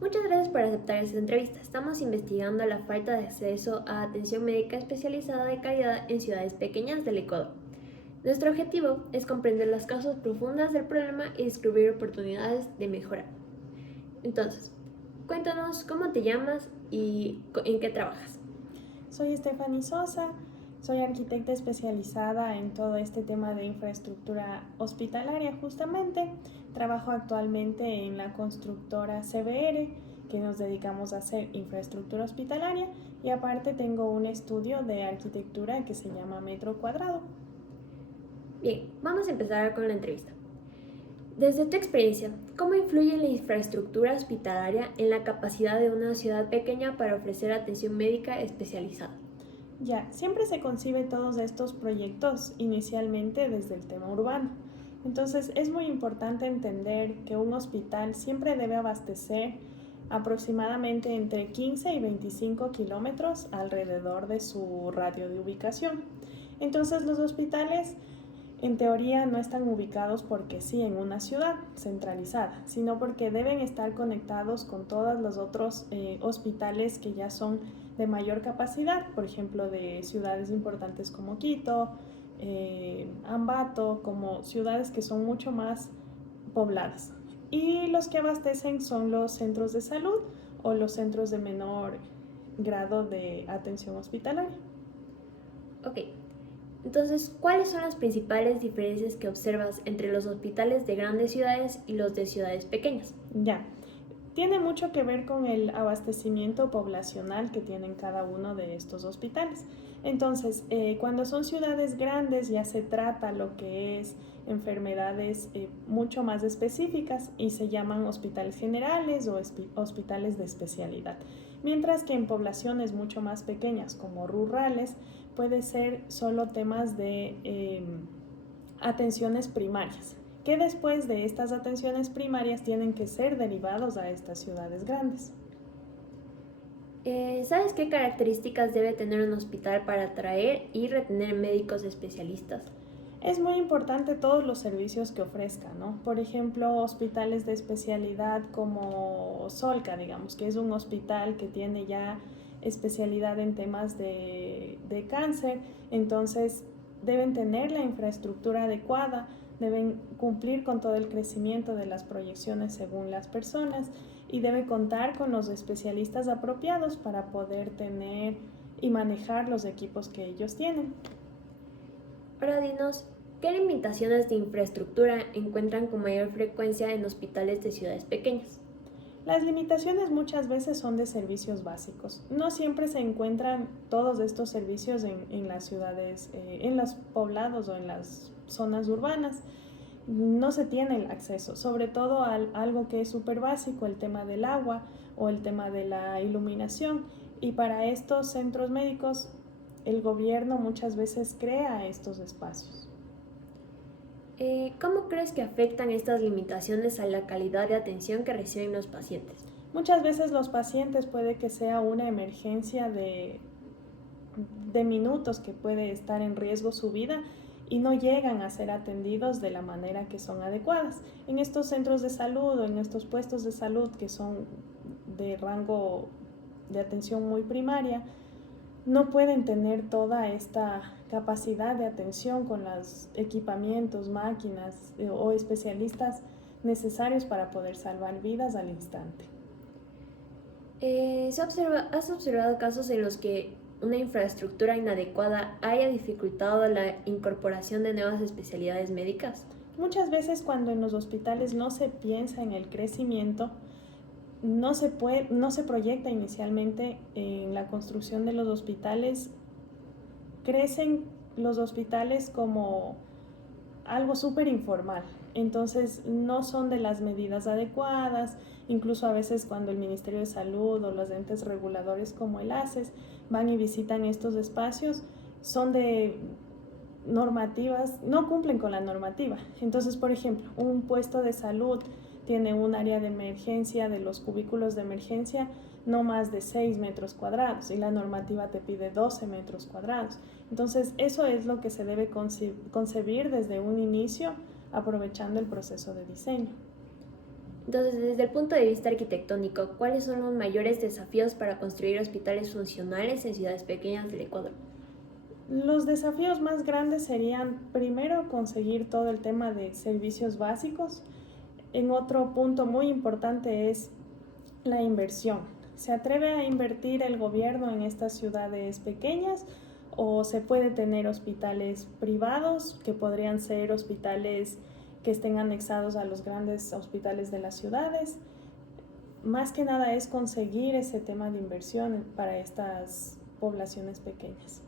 Muchas gracias por aceptar esta entrevista. Estamos investigando la falta de acceso a atención médica especializada de calidad en ciudades pequeñas del Ecuador. Nuestro objetivo es comprender las causas profundas del problema y descubrir oportunidades de mejora. Entonces, cuéntanos cómo te llamas y en qué trabajas. Soy Stephanie Sosa, soy arquitecta especializada en todo este tema de infraestructura hospitalaria justamente. Trabajo actualmente en la constructora CBR, que nos dedicamos a hacer infraestructura hospitalaria, y aparte tengo un estudio de arquitectura que se llama Metro Cuadrado. Bien, vamos a empezar con la entrevista. Desde tu experiencia, ¿cómo influye la infraestructura hospitalaria en la capacidad de una ciudad pequeña para ofrecer atención médica especializada? Ya, siempre se concibe todos estos proyectos inicialmente desde el tema urbano. Entonces es muy importante entender que un hospital siempre debe abastecer aproximadamente entre 15 y 25 kilómetros alrededor de su radio de ubicación. Entonces los hospitales en teoría no están ubicados porque sí en una ciudad centralizada, sino porque deben estar conectados con todos los otros hospitales que ya son de mayor capacidad, por ejemplo, de ciudades importantes como Quito, Ambato, como ciudades que son mucho más pobladas. Y los que abastecen son los centros de salud o los centros de menor grado de atención hospitalaria. Ok, entonces, ¿cuáles son las principales diferencias que observas entre los hospitales de grandes ciudades y los de ciudades pequeñas? Ya, tiene mucho que ver con el abastecimiento poblacional que tienen cada uno de estos hospitales. Entonces, cuando son ciudades grandes ya se trata lo que es enfermedades mucho más específicas y se llaman hospitales generales o hospitales de especialidad. Mientras que en poblaciones mucho más pequeñas como rurales puede ser solo temas de atenciones primarias, que después de estas atenciones primarias tienen que ser derivados a estas ciudades grandes. ¿Sabes qué características debe tener un hospital para atraer y retener médicos especialistas? Es muy importante todos los servicios que ofrezca, ¿no? Por ejemplo, hospitales de especialidad como Solca, digamos, que es un hospital que tiene ya especialidad en temas de cáncer, entonces deben tener la infraestructura adecuada, deben cumplir con todo el crecimiento de las proyecciones según las personas y debe contar con los especialistas apropiados para poder tener y manejar los equipos que ellos tienen. Ahora dinos, ¿qué limitaciones de infraestructura encuentran con mayor frecuencia en hospitales de ciudades pequeñas? Las limitaciones muchas veces son de servicios básicos. No siempre se encuentran todos estos servicios en las ciudades, en los poblados o en las zonas urbanas. No se tiene el acceso, sobre todo a algo que es súper básico, el tema del agua o el tema de la iluminación. Y para estos centros médicos, el gobierno muchas veces crea estos espacios. ¿Cómo crees que afectan estas limitaciones a la calidad de atención que reciben los pacientes? Muchas veces los pacientes puede que sea una emergencia de minutos que puede estar en riesgo su vida y no llegan a ser atendidos de la manera que son adecuadas. En estos centros de salud o en estos puestos de salud que son de rango de atención muy primaria, no pueden tener toda esta capacidad de atención con los equipamientos, máquinas o especialistas necesarios para poder salvar vidas al instante. ¿Has observado casos en los que una infraestructura inadecuada haya dificultado la incorporación de nuevas especialidades médicas? Muchas veces cuando en los hospitales no se piensa en el crecimiento, no se proyecta inicialmente en la construcción de los hospitales, crecen los hospitales como algo súper informal. Entonces no son de las medidas adecuadas, incluso a veces cuando el Ministerio de Salud o los entes reguladores como el ACES van y visitan estos espacios, son de normativas, no cumplen con la normativa. Entonces, por ejemplo, un puesto de salud tiene un área de emergencia de los cubículos de emergencia no más de 6 metros cuadrados y la normativa te pide 12 metros cuadrados. Entonces, eso es lo que se debe concebir desde un inicio, aprovechando el proceso de diseño. Entonces, desde el punto de vista arquitectónico, ¿cuáles son los mayores desafíos para construir hospitales funcionales en ciudades pequeñas del Ecuador? Los desafíos más grandes serían primero conseguir todo el tema de servicios básicos. En otro punto muy importante es la inversión. ¿Se atreve a invertir el gobierno en estas ciudades pequeñas o se puede tener hospitales privados que podrían ser hospitales que estén anexados a los grandes hospitales de las ciudades? Más que nada es conseguir ese tema de inversión para estas poblaciones pequeñas.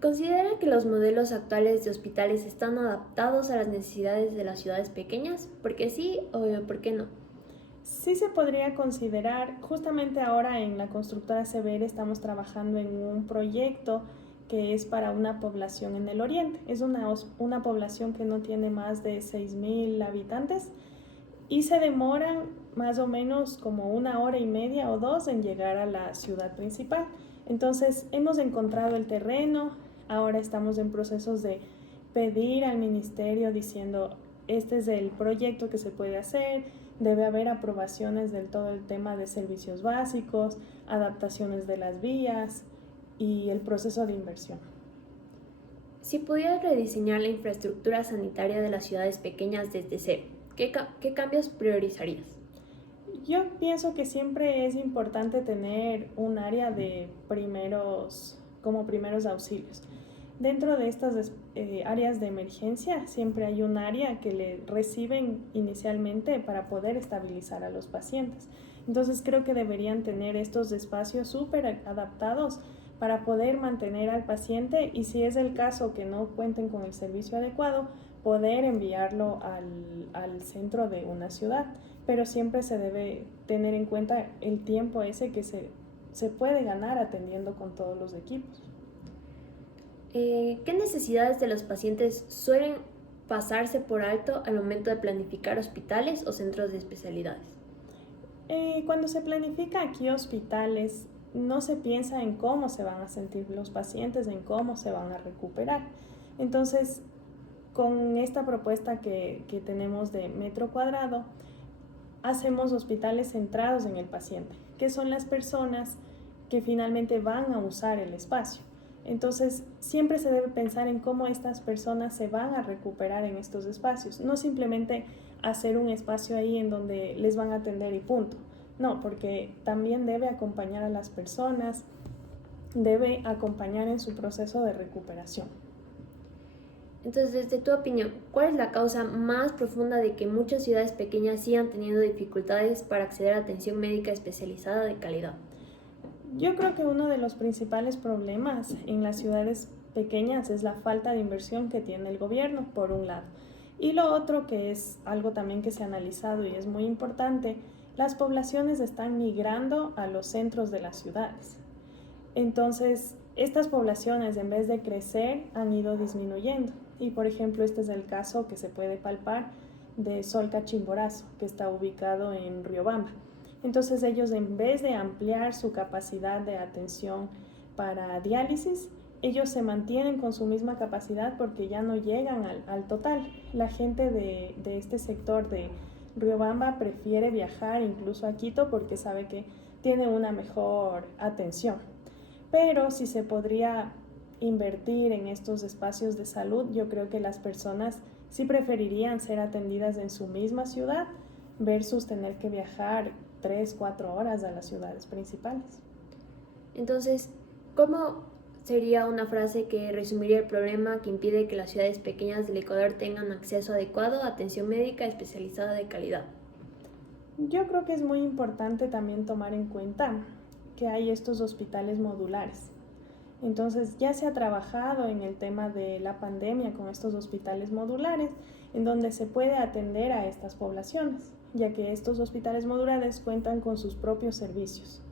¿Considera que los modelos actuales de hospitales están adaptados a las necesidades de las ciudades pequeñas? ¿Por qué sí o por qué no? Sí se podría considerar, justamente ahora en la constructora CBR estamos trabajando en un proyecto que es para una población en el oriente. Es una población que no tiene más de 6.000 habitantes y se demoran más o menos como 1 hora y media o 2 en llegar a la ciudad principal. Entonces hemos encontrado el terreno, ahora estamos en procesos de pedir al ministerio diciendo este es el proyecto que se puede hacer, debe haber aprobaciones del todo el tema de servicios básicos, adaptaciones de las vías y el proceso de inversión. Si pudieras rediseñar la infraestructura sanitaria de las ciudades pequeñas desde cero, ¿qué cambios priorizarías? Yo pienso que siempre es importante tener un área de como primeros auxilios. Dentro de estas áreas de emergencia siempre hay un área que le reciben inicialmente para poder estabilizar a los pacientes. Entonces creo que deberían tener estos espacios súper adaptados para poder mantener al paciente y si es el caso que no cuenten con el servicio adecuado, poder enviarlo al centro de una ciudad. Pero siempre se debe tener en cuenta el tiempo ese que se puede ganar atendiendo con todos los equipos. ¿Qué necesidades de los pacientes suelen pasarse por alto al momento de planificar hospitales o centros de especialidades? Cuando se planifica aquí hospitales, no se piensa en cómo se van a sentir los pacientes, en cómo se van a recuperar. Entonces, con esta propuesta que tenemos de metro cuadrado, hacemos hospitales centrados en el paciente, que son las personas que finalmente van a usar el espacio. Entonces, siempre se debe pensar en cómo estas personas se van a recuperar en estos espacios, no simplemente hacer un espacio ahí en donde les van a atender y punto. No, porque también debe acompañar a las personas, debe acompañar en su proceso de recuperación. Entonces, desde tu opinión, ¿cuál es la causa más profunda de que muchas ciudades pequeñas sigan teniendo dificultades para acceder a atención médica especializada de calidad? Yo creo que uno de los principales problemas en las ciudades pequeñas es la falta de inversión que tiene el gobierno, por un lado. Y lo otro, que es algo también que se ha analizado y es muy importante, las poblaciones están migrando a los centros de las ciudades. Entonces, estas poblaciones, en vez de crecer, han ido disminuyendo. Y, por ejemplo, este es el caso que se puede palpar de Solca Chimborazo, que está ubicado en Riobamba. Entonces ellos, en vez de ampliar su capacidad de atención para diálisis, ellos se mantienen con su misma capacidad porque ya no llegan al total. La gente de este sector de Riobamba prefiere viajar incluso a Quito porque sabe que tiene una mejor atención. Pero si se podría invertir en estos espacios de salud, yo creo que las personas sí preferirían ser atendidas en su misma ciudad versus tener que viajar 3, 4 horas a las ciudades principales. Entonces, ¿cómo sería una frase que resumiría el problema que impide que las ciudades pequeñas del Ecuador tengan acceso adecuado a atención médica especializada de calidad? Yo creo que es muy importante también tomar en cuenta que hay estos hospitales modulares. Entonces ya se ha trabajado en el tema de la pandemia con estos hospitales modulares, en donde se puede atender a estas poblaciones, ya que estos hospitales modulares cuentan con sus propios servicios.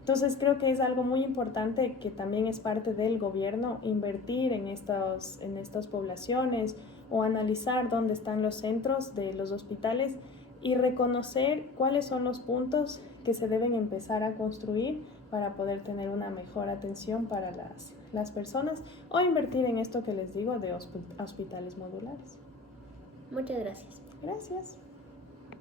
Entonces creo que es algo muy importante que también es parte del gobierno invertir en estas poblaciones o analizar dónde están los centros de los hospitales y reconocer cuáles son los puntos que se deben empezar a construir para poder tener una mejor atención para las personas o invertir en esto que les digo de hospitales modulares. Muchas gracias. Gracias.